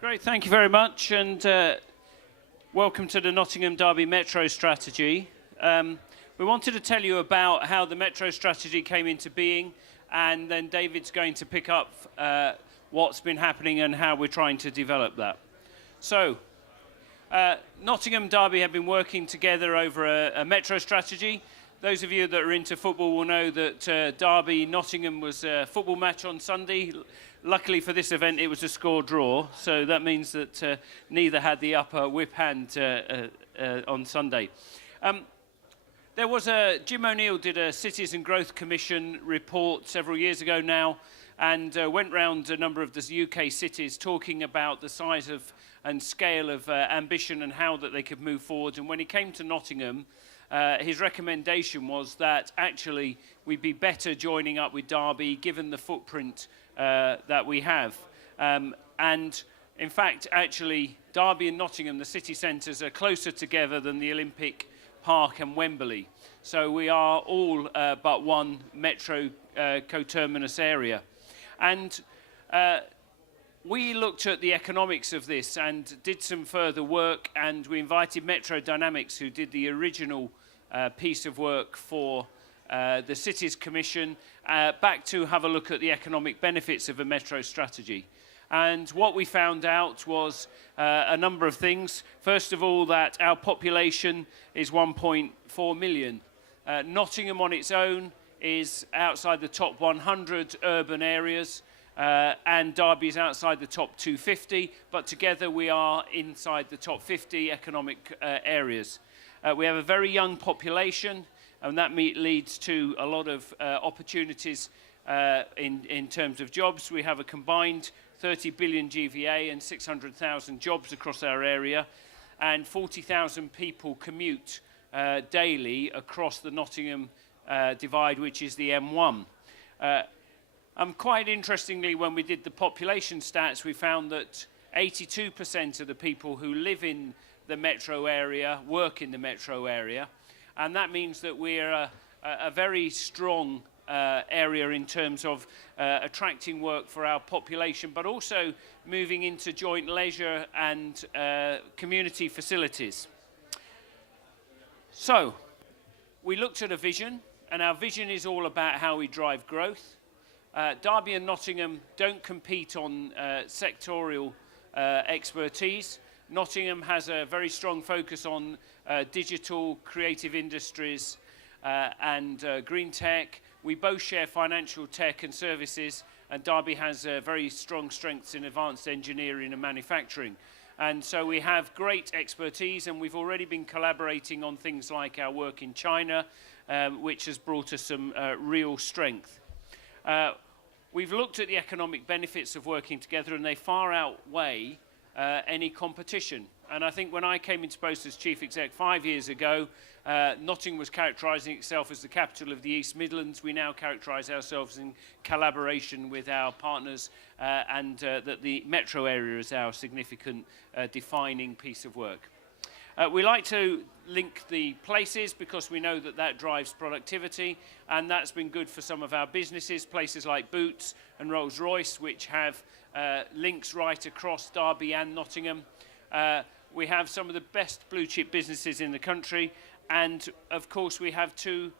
Great, thank you very much, and welcome to the Nottingham Derby Metro Strategy. We wanted to tell you about how the Metro Strategy came into being, and then David's going to pick up what's been happening and how we're trying to develop that. So, Nottingham Derby have been working together over a Metro Strategy. Those of you that are into football will know that Derby Nottingham was a football match on Sunday. Luckily for this event, it was a score draw, so that means that neither had the upper whip hand on Sunday. Jim O'Neill did a Cities and Growth Commission report several years ago now, and went round a number of the UK cities talking about the size of and scale of ambition and how that they could move forward. And when he came to Nottingham, his recommendation was that actually we'd be better joining up with Derby, given the footprint that we have. And in fact, actually, Derby and Nottingham, the city centres, are closer together than the Olympic Park and Wembley. So we are all but one metro coterminous area. And we looked at the economics of this and did some further work, and we invited Metro Dynamics, who did the original piece of work for the Cities Commission, back to have a look at the economic benefits of a metro strategy. And what we found out was a number of things. First of all, that our population is 1.4 million. Nottingham on its own is outside the top 100 urban areas, and Derby is outside the top 250, but together we are inside the top 50 economic areas. We have a very young population, and that leads to a lot of opportunities in terms of jobs. We have a combined 30 billion GVA and 600,000 jobs across our area, and 40,000 people commute daily across the Nottingham divide, which is the M1. Quite interestingly, when we did the population stats, we found that 82% of the people who live in the metro area work in the metro area, and that means that we're a very strong area in terms of attracting work for our population, but also moving into joint leisure and community facilities. So, we looked at a vision, and our vision is all about how we drive growth. Derby and Nottingham don't compete on sectorial expertise. Nottingham has a very strong focus on digital, creative industries and green tech. We both share financial tech and services, and Derby has very strong strengths in advanced engineering and manufacturing. And so we have great expertise, and we've already been collaborating on things like our work in China, which has brought us some real strength. We've looked at the economic benefits of working together, and they far outweigh any competition. And I think when I came into post as Chief Exec 5 years ago, Nottingham was characterising itself as the capital of the East Midlands. We now characterise ourselves in collaboration with our partners, and that the metro area is our significant defining piece of work. We like to link the places because we know that that drives productivity, and that's been good for some of our businesses, places like Boots and Rolls-Royce, which have links right across Derby and Nottingham. We have some of the best blue chip businesses in the country, and of course we have two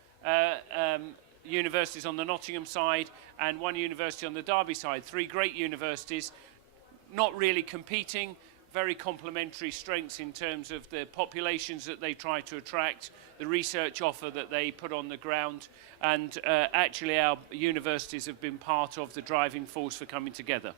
universities on the Nottingham side and one university on the Derby side. Three great universities, not really competing, very complementary strengths in terms of the populations that they try to attract, the research offer that they put on the ground, and actually our universities have been part of the driving force for coming together.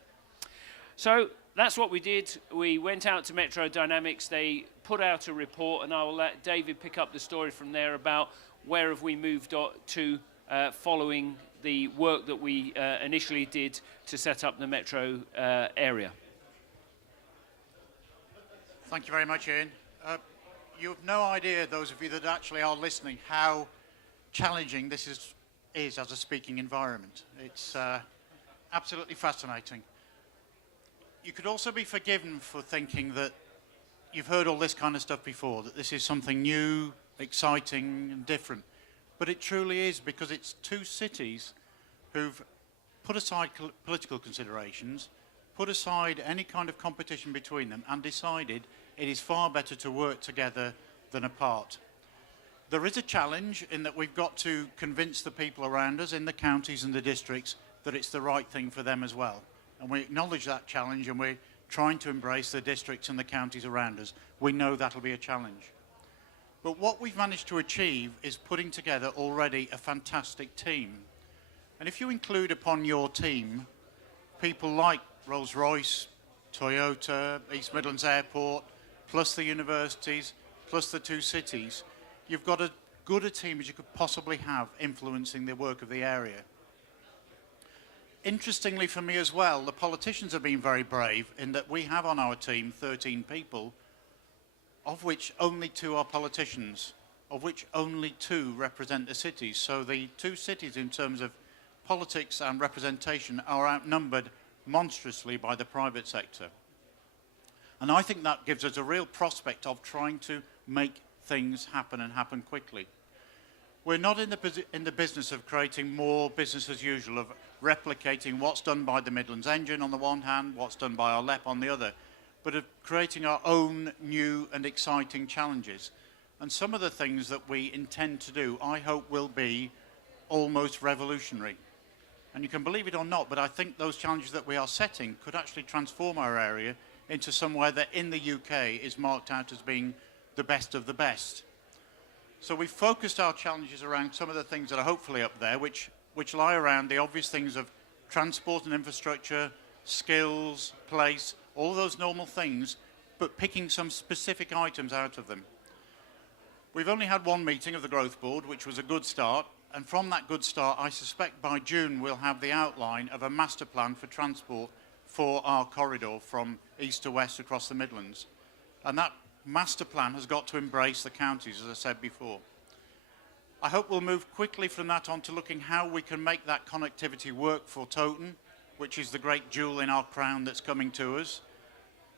So that's what we did. We went out to Metro Dynamics, they put out a report, and I will let David pick up the story from there about where have we moved to following the work that we initially did to set up the Metro area. Thank you very much, Ian. You have no idea, those of you that actually are listening, how challenging this is as a speaking environment. It's absolutely fascinating. You could also be forgiven for thinking that you've heard all this kind of stuff before, that this is something new, exciting and different. But it truly is, because it's two cities who've put aside political considerations, put aside any kind of competition between them and decided it is far better to work together than apart. There is a challenge in that we've got to convince the people around us in the counties and the districts that it's the right thing for them as well. And we acknowledge that challenge, and we're trying to embrace the districts and the counties around us. We know that'll be a challenge. But what we've managed to achieve is putting together already a fantastic team. And if you include upon your team people like Rolls-Royce, Toyota, East Midlands Airport, plus the universities, plus the two cities, you've got as good a team as you could possibly have influencing the work of the area. Interestingly for me as well, the politicians have been very brave in that we have on our team 13 people, of which only 2 are politicians, of which only 2 represent the cities. So the 2 cities in terms of politics and representation are outnumbered monstrously by the private sector. And I think that gives us a real prospect of trying to make things happen and happen quickly. We're not in the business of creating more business as usual, of replicating what's done by the Midlands Engine on the one hand, what's done by our LEP on the other, but of creating our own new and exciting challenges. And some of the things that we intend to do, I hope, will be almost revolutionary. And you can believe it or not, but I think those challenges that we are setting could actually transform our area into somewhere that in the UK is marked out as being the best of the best. So we've focused our challenges around some of the things that are hopefully up there, which lie around the obvious things of transport and infrastructure, skills, place, all those normal things, but picking some specific items out of them. We've only had one meeting of the Growth Board, which was a good start, and from that good start, I suspect by June we'll have the outline of a master plan for transport for our corridor from east to west across the Midlands. And that master plan has got to embrace the counties, as I said before. I hope we'll move quickly from that on to looking how we can make that connectivity work for Towton, which is the great jewel in our crown that's coming to us.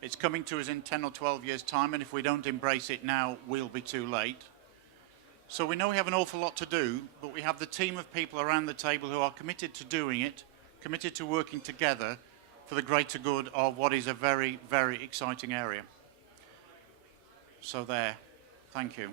It's coming to us in 10 or 12 years' time, and if we don't embrace it now, we'll be too late. So we know we have an awful lot to do, but we have the team of people around the table who are committed to doing it, committed to working together for the greater good of what is a very, very exciting area. So there. Thank you.